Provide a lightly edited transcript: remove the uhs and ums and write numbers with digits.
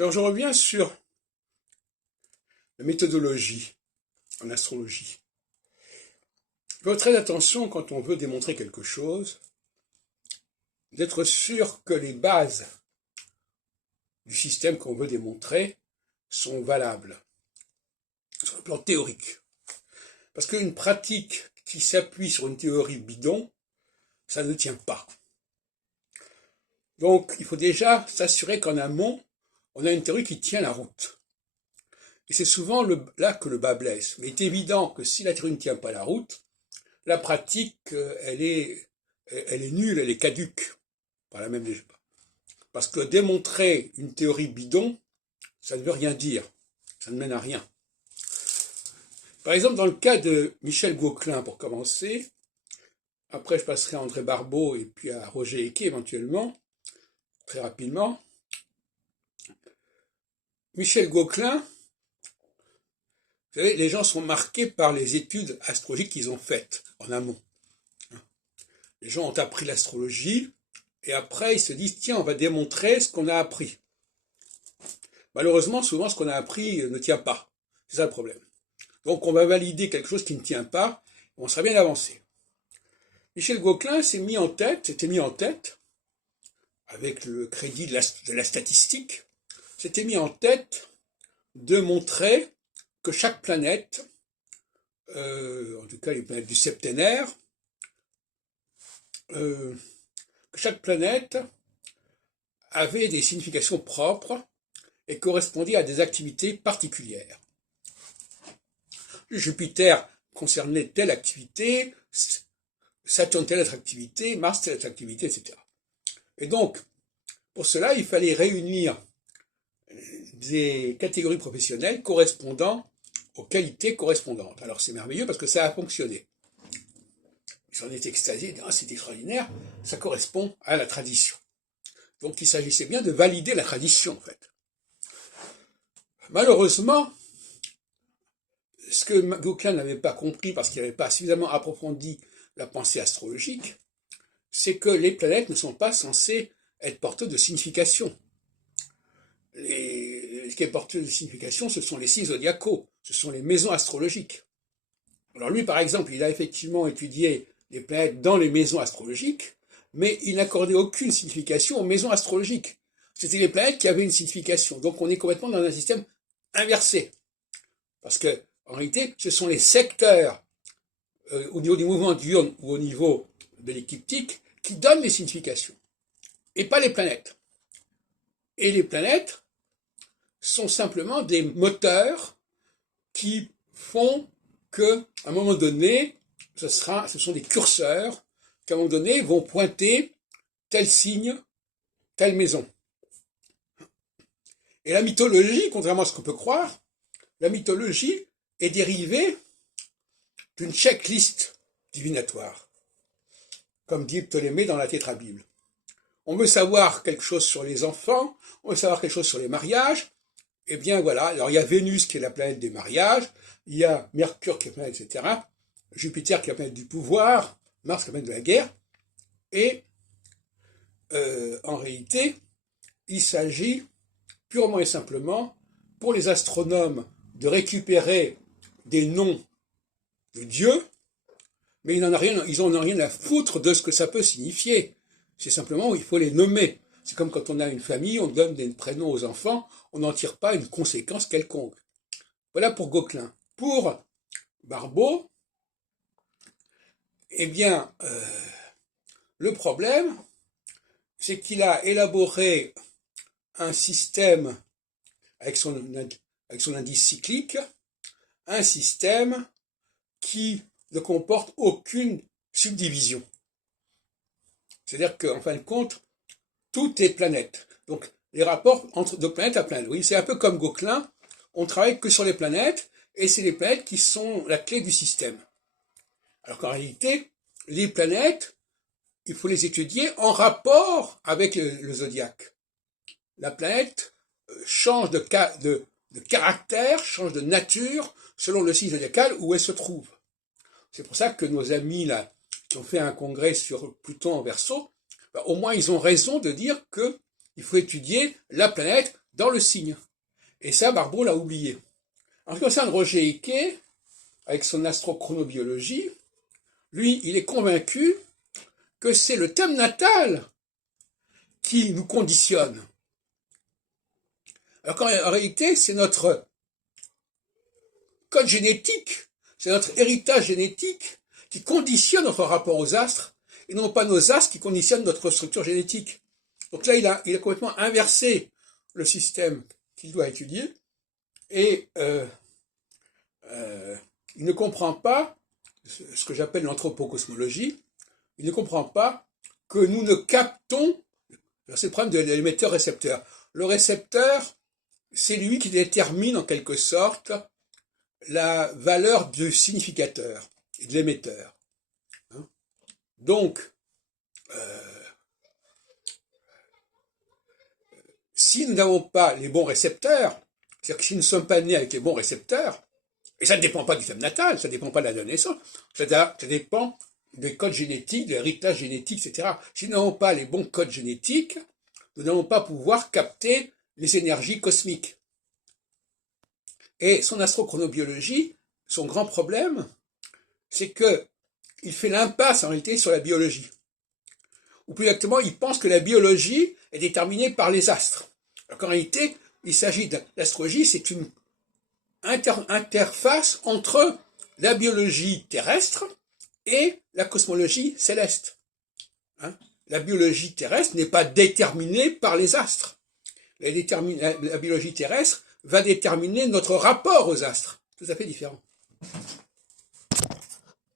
Alors je reviens sur la méthodologie en astrologie. Il faut faire très attention quand on veut démontrer quelque chose, d'être sûr que les bases du système qu'on veut démontrer sont valables sur le plan théorique. Parce qu'une pratique qui s'appuie sur une théorie bidon, ça ne tient pas. Donc il faut déjà s'assurer qu'en amont, on a une théorie qui tient la route. Et c'est souvent là que le bas blesse. Mais il est évident que si la théorie ne tient pas la route, la pratique, elle est nulle, elle est caduque. Par la même des... Parce que démontrer une théorie bidon, ça ne veut rien dire. Ça ne mène à rien. Par exemple, dans le cas de Michel Gauquelin, pour commencer, après je passerai à André Barbeau et puis à Roger Eke éventuellement, très rapidement. Michel Gauquelin, vous savez, les gens sont marqués par les études astrologiques qu'ils ont faites en amont. Les gens ont appris l'astrologie et après ils se disent tiens, on va démontrer ce qu'on a appris. Malheureusement, souvent ce qu'on a appris ne tient pas. C'est ça le problème. Donc on va valider quelque chose qui ne tient pas, on sera bien avancé. Michel Gauquelin s'était mis en tête, avec le crédit de la statistique, s'était mis en tête de montrer que chaque planète, en tout cas les planètes du septénaire, que chaque planète avait des significations propres et correspondait à des activités particulières. Jupiter concernait telle activité, Saturne telle autre activité, Mars telle autre activité, etc. Et donc, pour cela, il fallait réunir des catégories professionnelles correspondant aux qualités correspondantes. Alors c'est merveilleux parce que ça a fonctionné. Ils s'en étaient extasiés, ah, c'est extraordinaire, ça correspond à la tradition. Donc il s'agissait bien de valider la tradition, en fait. Malheureusement, ce que Gauquelin n'avait pas compris, parce qu'il n'avait pas suffisamment approfondi la pensée astrologique, c'est que les planètes ne sont pas censées être porteuses de signification. Ce qui est porteur de signification, ce sont les signes zodiacaux, ce sont les maisons astrologiques. Alors lui, par exemple, il a effectivement étudié les planètes dans les maisons astrologiques, mais il n'accordait aucune signification aux maisons astrologiques. C'était les planètes qui avaient une signification. Donc on est complètement dans un système inversé. Parce que, en réalité, ce sont les secteurs au niveau du mouvement diurne ou au niveau de l'écliptique qui donnent les significations, et pas les planètes. Et les planètes sont simplement des moteurs qui font qu'à un moment donné, ce sont des curseurs qui, à un moment donné, vont pointer tel signe, telle maison. Et la mythologie, contrairement à ce qu'on peut croire, la mythologie est dérivée d'une checklist divinatoire, comme dit Ptolémée dans la Tétrabible. On veut savoir quelque chose sur les enfants, on veut savoir quelque chose sur les mariages, et bien voilà, alors il y a Vénus qui est la planète des mariages, il y a Mercure qui est la planète, etc., Jupiter qui est la planète du pouvoir, Mars qui est la planète de la guerre, et en réalité, il s'agit purement et simplement, pour les astronomes, de récupérer des noms de Dieu, mais ils n'en ont rien à foutre de ce que ça peut signifier. C'est simplement il faut les nommer. C'est comme quand on a une famille, on donne des prénoms aux enfants, on n'en tire pas une conséquence quelconque. Voilà pour Gauquelin. Pour Barbeau, eh bien, le problème, c'est qu'il a élaboré un système avec son indice cyclique, un système qui ne comporte aucune subdivision. C'est-à-dire qu'en fin de compte, tout est planète. Donc, les rapports de planète à planète. Oui, c'est un peu comme Gauquelin, on travaille que sur les planètes, et c'est les planètes qui sont la clé du système. Alors qu'en réalité, les planètes, il faut les étudier en rapport avec le zodiaque. La planète change de caractère, change de nature, selon le signe zodiacal où elle se trouve. C'est pour ça que nos amis là, qui ont fait un congrès sur Pluton en Verseau, au moins ils ont raison de dire qu'il faut étudier la planète dans le signe. Et ça, Barbot l'a oublié. En ce qui concerne Roger Hickey, avec son astrochronobiologie, lui, il est convaincu que c'est le thème natal qui nous conditionne. Alors qu'en réalité, c'est notre code génétique, c'est notre héritage génétique qui conditionne notre rapport aux astres, et non pas nos astres qui conditionnent notre structure génétique. Donc là, il a complètement inversé le système qu'il doit étudier, et il ne comprend pas ce que j'appelle l'anthropocosmologie. Il ne comprend pas que nous ne captons, c'est le problème de l'émetteur-récepteur. Le récepteur, c'est lui qui détermine en quelque sorte la valeur du significateur et de l'émetteur. Donc, si nous n'avons pas les bons récepteurs, c'est-à-dire que si nous ne sommes pas nés avec les bons récepteurs, et ça ne dépend pas du thème natal, ça ne dépend pas de la naissance, ça dépend des codes génétiques, de l'héritage génétique, etc. Si nous n'avons pas les bons codes génétiques, nous n'allons pas pouvoir capter les énergies cosmiques. Et son astrochronobiologie, son grand problème, c'est qu'il fait l'impasse en réalité sur la biologie. Ou plus exactement, il pense que la biologie est déterminée par les astres. Alors qu'en réalité, il s'agit l'astrologie, c'est une interface entre la biologie terrestre et la cosmologie céleste. La biologie terrestre n'est pas déterminée par les astres. La biologie terrestre va déterminer notre rapport aux astres. Tout à fait différent.